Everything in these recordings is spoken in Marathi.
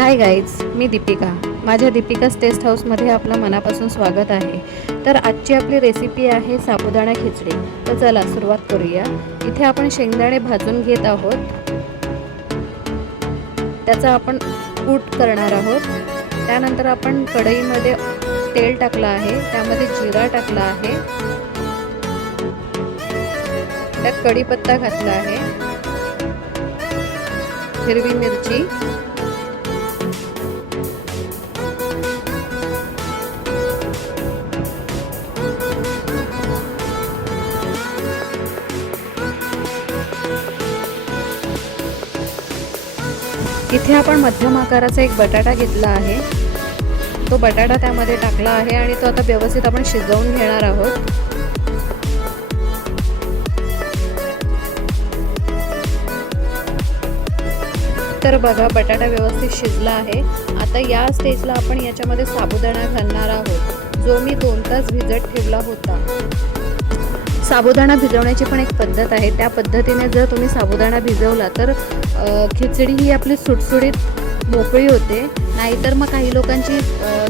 हाय गाईज, मी दीपिका. माझ्या दीपिकास टेस्ट हाऊसमध्ये आपलं मनापासून स्वागत आहे. तर आजची आपली रेसिपी आहे साबुदाणा खिचडी. तर चला सुरुवात करूया. इथे आपण शेंगदाणे भाजून घेत आहोत. त्याचा आपण कूट करणार आहोत. त्यानंतर आपण कढईमध्ये तेल टाकलं आहे, त्यामध्ये जिरा टाकला आहे, त्यात कढीपत्ता घातला आहे, हिरवी मिरची, इथे आपण मध्यम आकाराचा एक बटाटा घेतला आहे. तो बटाटा त्यामध्ये टाकला आहे आणि तो आता व्यवस्थित आपण शिजवून घेणार आहोत. तर बघा, बटाटा व्यवस्थित शिजला आहे. आता या स्टेजला आपण याच्यामध्ये साबुदाणा घालणार आहोत, जो मी 2 तास भिजत ठेवला होता. साबुदाणा भिजवण्याची पण एक पद्धत आहे. त्या पद्धतीने जर तुम्ही साबुदाणा भिजवला तर खिचडी ही आपली सुटसुटीत मोकळी होते. नाहीतर मग काही लोकांची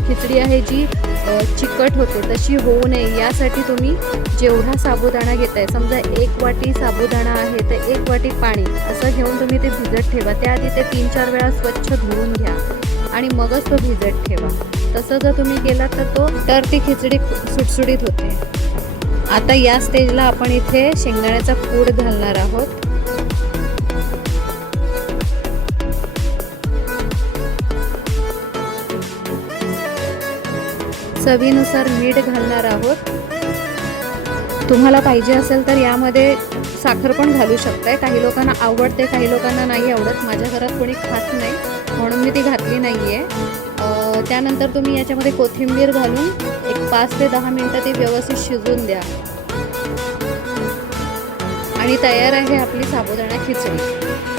खिचडी आहे जी चिकट होते, तशी होऊ नये यासाठी तुम्ही जेवढा साबुदाणा घेताय, समजा 1 वाटी साबुदाणा आहे तर 1 वाटी पाणी असं घेऊन तुम्ही ते भिजत ठेवा. त्याआधी ते 3-4 वेळा स्वच्छ धुवून घ्या आणि मगच तो भिजत ठेवा. तसं जर तुम्ही केलात तर ती खिचडी सुटसुटीत होते. आता या स्टेजला आपण इथे शेंगदाण्याचा कूट घालणार आहोत. चवीनुसार मीठ घालणार आहोत. तुम्हाला पाहिजे असेल तर यामध्ये साखर पण घालू शकताय. काही लोकांना आवडते, काही लोकांना नाही आवडत. माझ्या घरात कोणी खात नाही म्हणून मी ती घातली नाही आहे. त्यानंतर तुम्ही याच्यामध्ये कोथिंबीर घालून एक 5 ते 10 मिनटं ती व्यवस्थित शिजवून द्या आणि तयार आहे आपली साबुदाणा खिचडी.